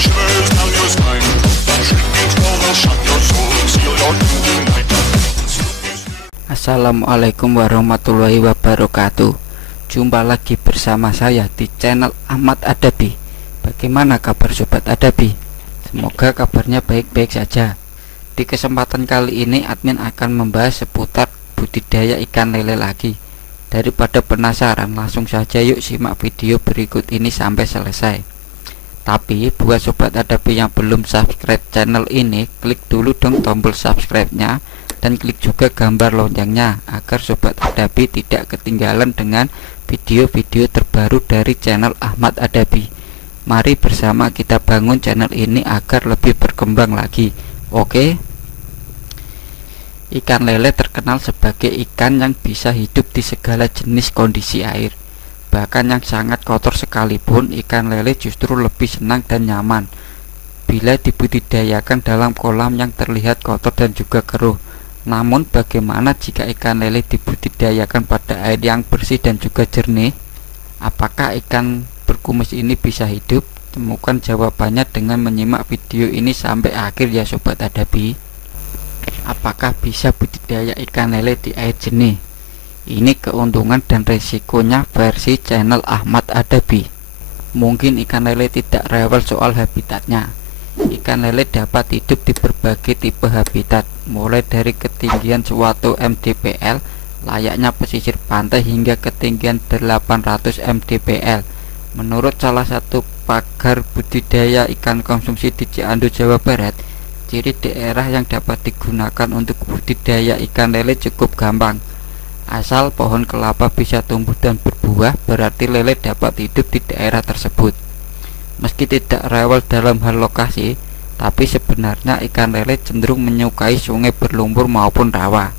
shivers down your spine. Shrinking small will shock your soul, seal your doom tonight. Assalamualaikum warahmatullahi wabarakatuh. Jumpa lagi bersama saya di channel Ahmad Adabi. Bagaimana kabar sobat Adabi? Semoga kabarnya baik-baik saja. Di kesempatan kali ini admin akan membahas seputar budidaya ikan lele lagi. Daripada penasaran, langsung saja yuk simak video berikut ini sampai selesai. Tapi buat sobat Adabi yang belum subscribe channel ini, klik dulu dong tombol subscribe-nya dan klik juga gambar loncengnya agar sobat Adabi tidak ketinggalan dengan video-video terbaru dari channel Ahmad Adabi. Mari bersama kita bangun channel ini agar lebih berkembang lagi. Oke? Ikan lele terkenal sebagai ikan yang bisa hidup di segala jenis kondisi air. Bahkan yang sangat kotor sekalipun, ikan lele justru lebih senang dan nyaman bila dibudidayakan dalam kolam yang terlihat kotor dan juga keruh. Namun bagaimana jika ikan lele dibudidayakan pada air yang bersih dan juga jernih? Apakah ikan berkumis ini bisa hidup? Temukan jawabannya dengan menyimak video ini sampai akhir ya sobat Adabi. Apakah bisa budidaya ikan lele di air jernih? Ini keuntungan dan resikonya versi channel Ahmad Adabi. Mungkin ikan lele tidak rewel soal habitatnya. Ikan lele dapat hidup di berbagai tipe habitat, mulai dari ketinggian suatu mdpl layaknya pesisir pantai hingga ketinggian 800 mdpl. Menurut salah satu pakar budidaya ikan konsumsi di Cianjur, Jawa Barat, ciri daerah yang dapat digunakan untuk budidaya ikan lele cukup gampang. Asal pohon kelapa bisa tumbuh dan berbuah, berarti lele dapat hidup di daerah tersebut. Meski tidak rewel dalam hal lokasi, tapi sebenarnya ikan lele cenderung menyukai sungai berlumpur maupun rawa.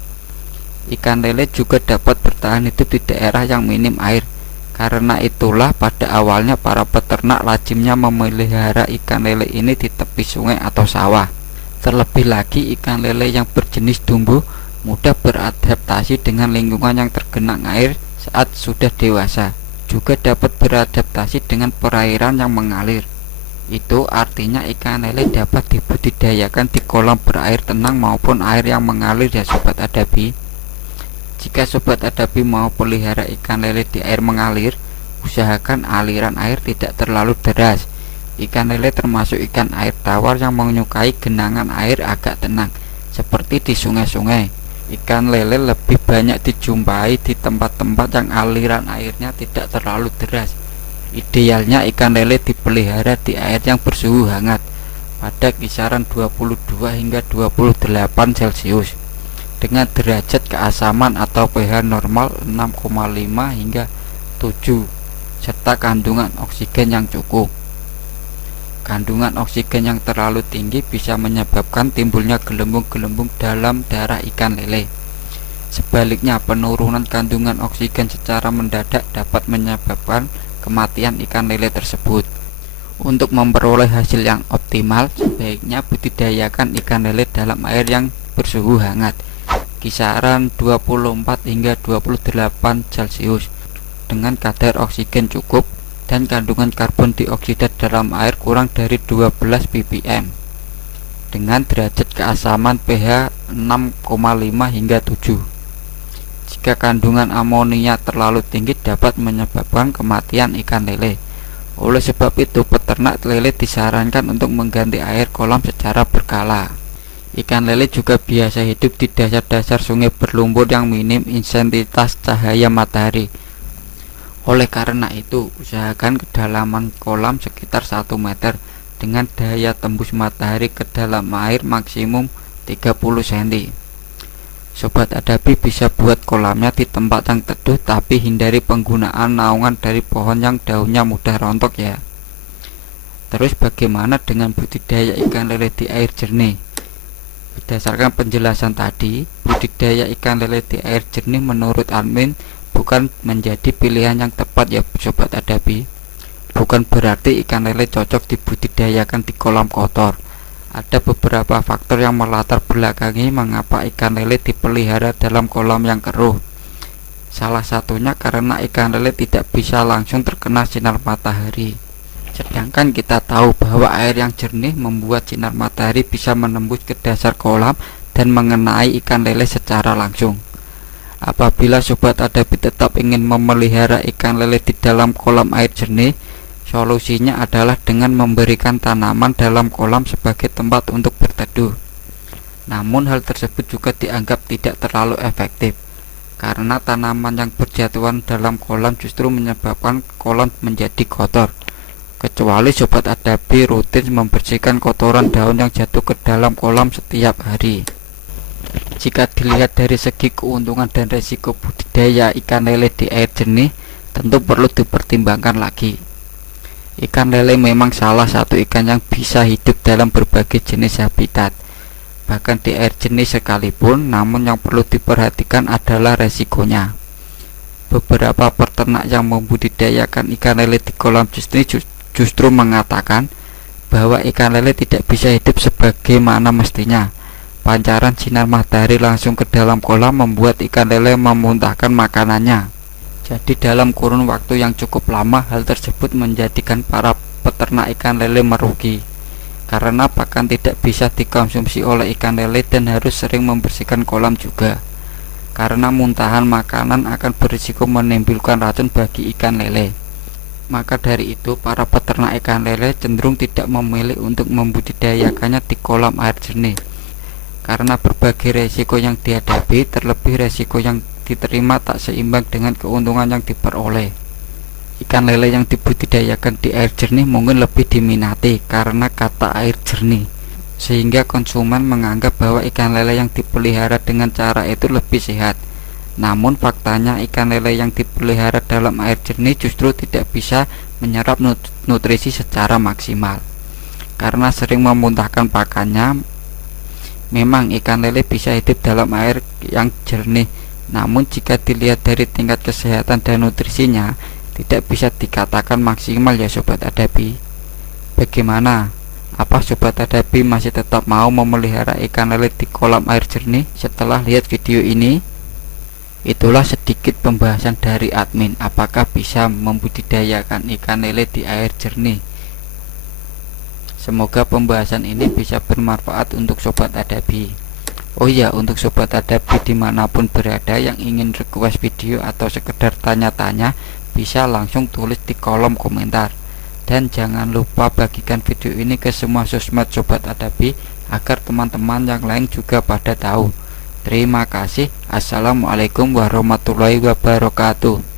Ikan lele juga dapat bertahan hidup di daerah yang minim air. Karena itulah pada awalnya para peternak lazimnya memelihara ikan lele ini di tepi sungai atau sawah. Terlebih lagi ikan lele yang berjenis dumbo mudah beradaptasi dengan lingkungan yang tergenang air saat sudah dewasa. Juga dapat beradaptasi dengan perairan yang mengalir. Itu artinya ikan lele dapat dibudidayakan di kolam berair tenang maupun air yang mengalir ya sobat Adabi. Jika sobat Adabi mau pelihara ikan lele di air mengalir, usahakan aliran air tidak terlalu deras. Ikan lele termasuk ikan air tawar yang menyukai genangan air agak tenang, seperti di sungai-sungai. Ikan lele lebih banyak dijumpai di tempat-tempat yang aliran airnya tidak terlalu deras. Idealnya ikan lele dipelihara di air yang bersuhu hangat pada kisaran 22 hingga 28 Celcius dengan derajat keasaman atau pH normal 6,5 hingga 7 serta kandungan oksigen yang cukup. Kandungan oksigen yang terlalu tinggi bisa menyebabkan timbulnya gelembung-gelembung dalam darah ikan lele. Sebaliknya, penurunan kandungan oksigen secara mendadak dapat menyebabkan kematian ikan lele tersebut. Untuk memperoleh hasil yang optimal, sebaiknya budidayakan ikan lele dalam air yang bersuhu hangat, kisaran 24 hingga 28 Celcius, dengan kadar oksigen cukup dan kandungan karbon dioksida dalam air kurang dari 12 ppm dengan derajat keasaman pH 6,5 hingga 7. Jika kandungan amonia terlalu tinggi dapat menyebabkan kematian ikan lele. Oleh sebab itu peternak lele disarankan untuk mengganti air kolam secara berkala. Ikan lele juga biasa hidup di dasar-dasar sungai berlumpur yang minim intensitas cahaya matahari. Oleh karena itu, usahakan kedalaman kolam sekitar 1 meter dengan daya tembus matahari ke dalam air maksimum 30 cm. Sobat Adabi bisa buat kolamnya di tempat yang teduh, tapi hindari penggunaan naungan dari pohon yang daunnya mudah rontok ya. Terus bagaimana dengan budidaya ikan lele di air jernih? Berdasarkan penjelasan tadi, budidaya ikan lele di air jernih menurut admin bukan menjadi pilihan yang tepat ya sobat Adabi. Bukan berarti ikan lele cocok dibudidayakan di kolam kotor. Ada beberapa faktor yang melatar belakangi mengapa ikan lele dipelihara dalam kolam yang keruh. Salah satunya karena ikan lele tidak bisa langsung terkena sinar matahari. Sedangkan kita tahu bahwa air yang jernih membuat sinar matahari bisa menembus ke dasar kolam dan mengenai ikan lele secara langsung. Apabila Sobat Adabi tetap ingin memelihara ikan lele di dalam kolam air jernih, solusinya adalah dengan memberikan tanaman dalam kolam sebagai tempat untuk berteduh. Namun hal tersebut juga dianggap tidak terlalu efektif, karena tanaman yang berjatuhan dalam kolam justru menyebabkan kolam menjadi kotor. Kecuali Sobat Adabi rutin membersihkan kotoran daun yang jatuh ke dalam kolam setiap hari. Jika dilihat dari segi keuntungan dan resiko budidaya ikan lele di air jernih, tentu perlu dipertimbangkan lagi. Ikan lele memang salah satu ikan yang bisa hidup dalam berbagai jenis habitat, bahkan di air jernih sekalipun. Namun yang perlu diperhatikan adalah resikonya. Beberapa peternak yang membudidayakan ikan lele di kolam jernih justru mengatakan bahwa ikan lele tidak bisa hidup sebagaimana mestinya. Pancaran sinar matahari langsung ke dalam kolam membuat ikan lele memuntahkan makanannya. Jadi dalam kurun waktu yang cukup lama, hal tersebut menjadikan para peternak ikan lele merugi, karena pakan tidak bisa dikonsumsi oleh ikan lele dan harus sering membersihkan kolam juga, karena muntahan makanan akan berisiko menimbulkan racun bagi ikan lele. Maka dari itu, para peternak ikan lele cenderung tidak memilih untuk membudidayakannya di kolam air jernih, karena berbagai resiko yang dihadapi, terlebih resiko yang diterima tak seimbang dengan keuntungan yang diperoleh. Ikan lele yang dibudidayakan di air jernih mungkin lebih diminati karena kata air jernih, sehingga konsumen menganggap bahwa ikan lele yang dipelihara dengan cara itu lebih sehat. Namun faktanya ikan lele yang dipelihara dalam air jernih justru tidak bisa menyerap nutrisi secara maksimal, karena sering memuntahkan pakannya. Memang ikan lele bisa hidup dalam air yang jernih, namun jika dilihat dari tingkat kesehatan dan nutrisinya, tidak bisa dikatakan maksimal ya Sobat Adabi. Bagaimana? Apa Sobat Adabi masih tetap mau memelihara ikan lele di kolam air jernih setelah lihat video ini? Itulah sedikit pembahasan dari admin, apakah bisa membudidayakan ikan lele di air jernih. Semoga pembahasan ini bisa bermanfaat untuk Sobat Adabi. Oh iya, untuk Sobat Adabi dimanapun berada yang ingin request video atau sekedar tanya-tanya, bisa langsung tulis di kolom komentar. Dan jangan lupa bagikan video ini ke semua sosmed Sobat Adabi agar teman-teman yang lain juga pada tahu. Terima kasih. Assalamualaikum warahmatullahi wabarakatuh.